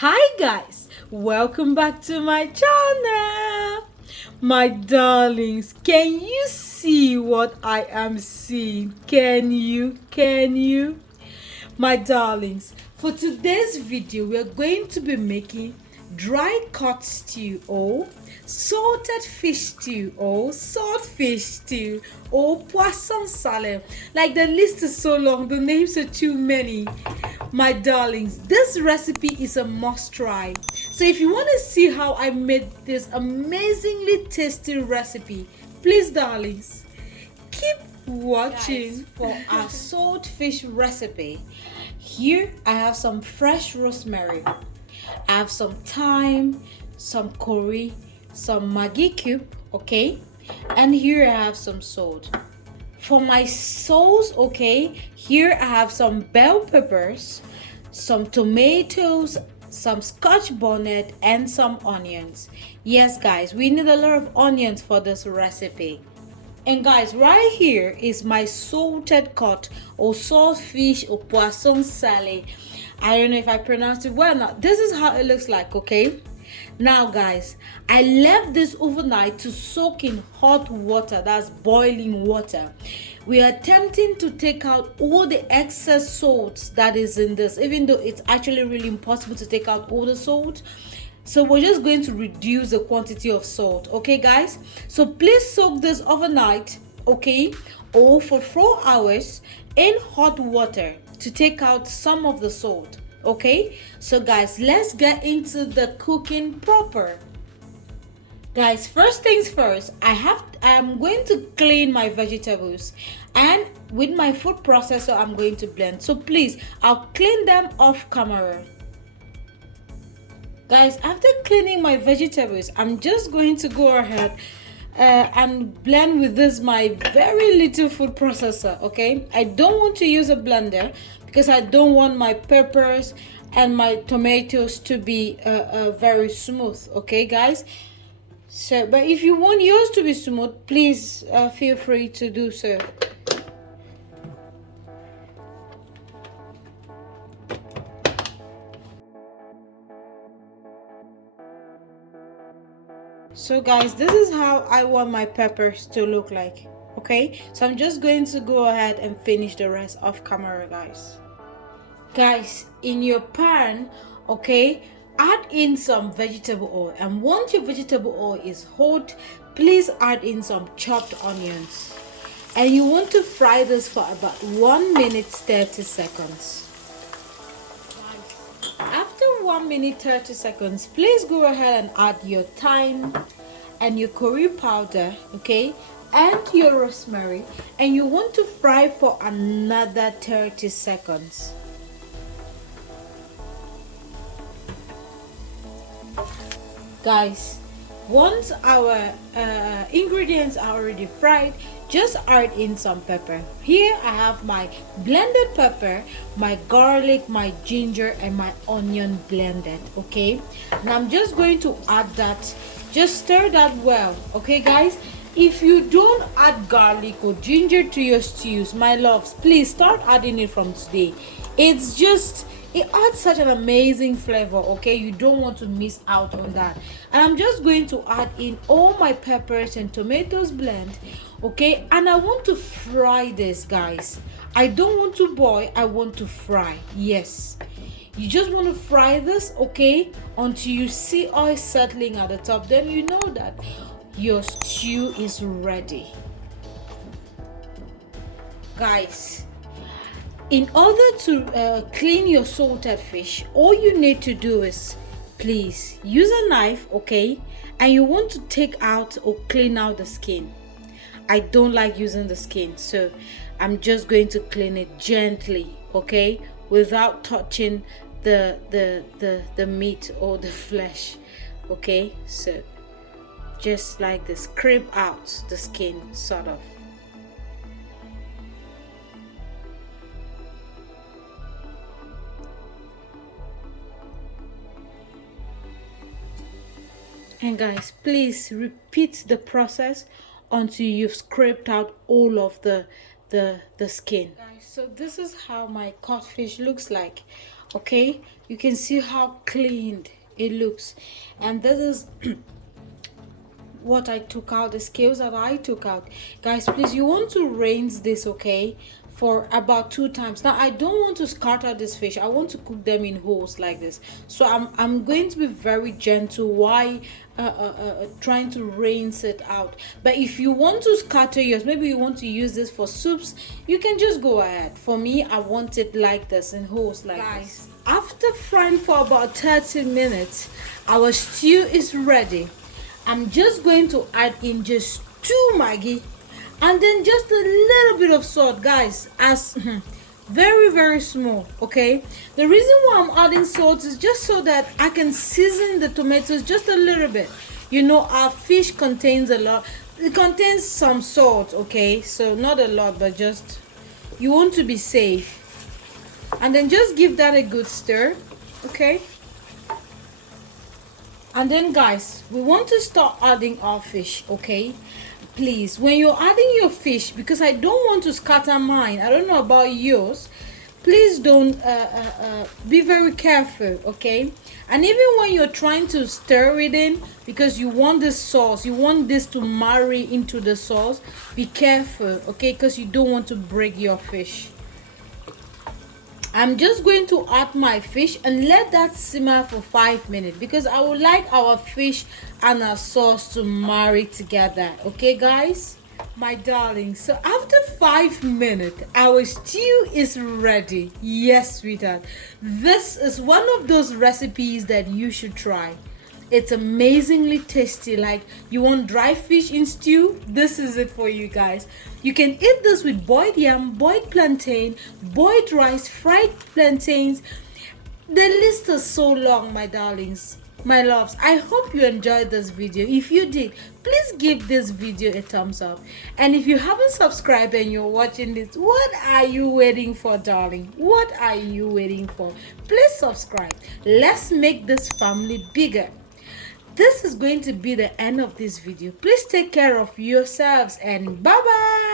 Hi guys, welcome back to my channel. My darlings, can you see what I am seeing? Can you? My darlings, for today's video, we are going to be making dry cod stew or salted fish stew or salt fish stew or poisson salad. Like the list is so long, the names are too many. My darlings, this recipe is a must try. So if you want to see how I made this amazingly tasty recipe, please darlings, keep watching for our salt fish recipe. Here I have some fresh rosemary, I have some thyme, some curry, some Maggi Cube, okay, and here I have some salt. For my sauce, okay, here I have some bell peppers, some tomatoes, some Scotch bonnet, and some onions. Yes guys, we need a lot of onions for this recipe. And guys, right here is my salted cod or salt fish or poisson salad. I don't know if I pronounced it well or not. This is how it looks like, okay? Now guys, I left this overnight to soak in hot water, that's boiling water. We are attempting to take out all the excess salt that is in this, even though it's actually really impossible to take out all the salt. So we're just going to reduce the quantity of salt, okay guys? So please soak this overnight, okay, or for 4 hours in hot water to take out some of the salt, okay? So guys, let's get into the cooking proper. Guys, first things first, I'm going to clean my vegetables, and with my food processor I'm going to blend. So please, I'll clean them off camera. Guys, after cleaning my vegetables, I'm just going to go ahead and blend with this my very little food processor, okay? I don't want to use a blender because I don't want my peppers and my tomatoes to be very smooth, okay guys? So, but if you want yours to be smooth, please feel free to do so. So guys, this is how I want my peppers to look like, okay? So I'm just going to go ahead and finish the rest off camera, guys. Guys, in your pan, okay, add in some vegetable oil, and once your vegetable oil is hot, please add in some chopped onions, and you want to fry this for about 1 minute 30 seconds. After 1 minute 30 seconds, please go ahead and add your thyme and your curry powder, okay, and your rosemary, and you want to fry for another 30 seconds. Guys, once our ingredients are already fried, just add in some pepper. Here I have my blended pepper, my garlic, my ginger, and my onion blended, okay? And I'm just going to add that. Just stir that well, okay guys? If you don't add garlic or ginger to your stews, my loves, please start adding it from today. It adds such an amazing flavor, okay? You don't want to miss out on that. And I'm just going to add in all my peppers and tomatoes blend, okay? And I want to fry this, guys. I don't want to boil, I want to fry. Yes, you just want to fry this, okay, until you see oil settling at the top. Then you know that your stew is ready. Guys, in order to clean your salted fish, all you need to do is please use a knife, okay, and you want to take out or clean out the skin. I don't like using the skin, so I'm just going to clean it gently, okay, without touching the meat or the flesh, okay? So just like this, scrape out the skin, sort of. And guys, please repeat the process until you've scraped out all of the skin. Guys, so this is how my codfish looks like. Okay, you can see how cleaned it looks. And this is what I took out, the scales that I took out. Guys, please, you want to rinse this, okay, for about 2 times. Now I don't want to scatter this fish. I want to cook them in wholes like this. So I'm going to be very gentle while trying to rinse it out. But if you want to scatter yours, maybe you want to use this for soups, you can just go ahead. For me, I want it like this, in wholes like this. After frying for about 30 minutes, our stew is ready. I'm just going to add in just 2 Maggi and then just a little bit of salt, guys, as very small. Okay, the reason why I'm adding salt is just so that I can season the tomatoes just a little bit. You know, our fish contains a lot, it contains some salt, okay, so not a lot, but just you want to be safe. And then just give that a good stir, okay. And then, guys, we want to start adding our fish, okay. Please, when you're adding your fish, because I don't want to scatter mine, I don't know about yours, please don't be very careful, okay. And even when you're trying to stir it in, because you want this sauce, you want this to marry into the sauce, be careful, okay, because you don't want to break your fish. I'm just going to add my fish and let that simmer for 5 minutes, because I would like our fish and our sauce to marry together. Okay, guys, my darlings, so after 5 minutes our stew is ready. Yes, sweetheart, this is one of those recipes that you should try. It's amazingly tasty. Like, you want dry fish in stew, this is it for you guys. You can eat this with boiled yam, boiled plantain, boiled rice, fried plantains. The list is so long, my darlings, my loves. I hope you enjoyed this video. If you did, please give this video a thumbs up. And if you haven't subscribed and you're watching this, what are you waiting for, darling? What are you waiting for? Please subscribe. Let's make this family bigger. This is going to be the end of this video. Please take care of yourselves and bye bye.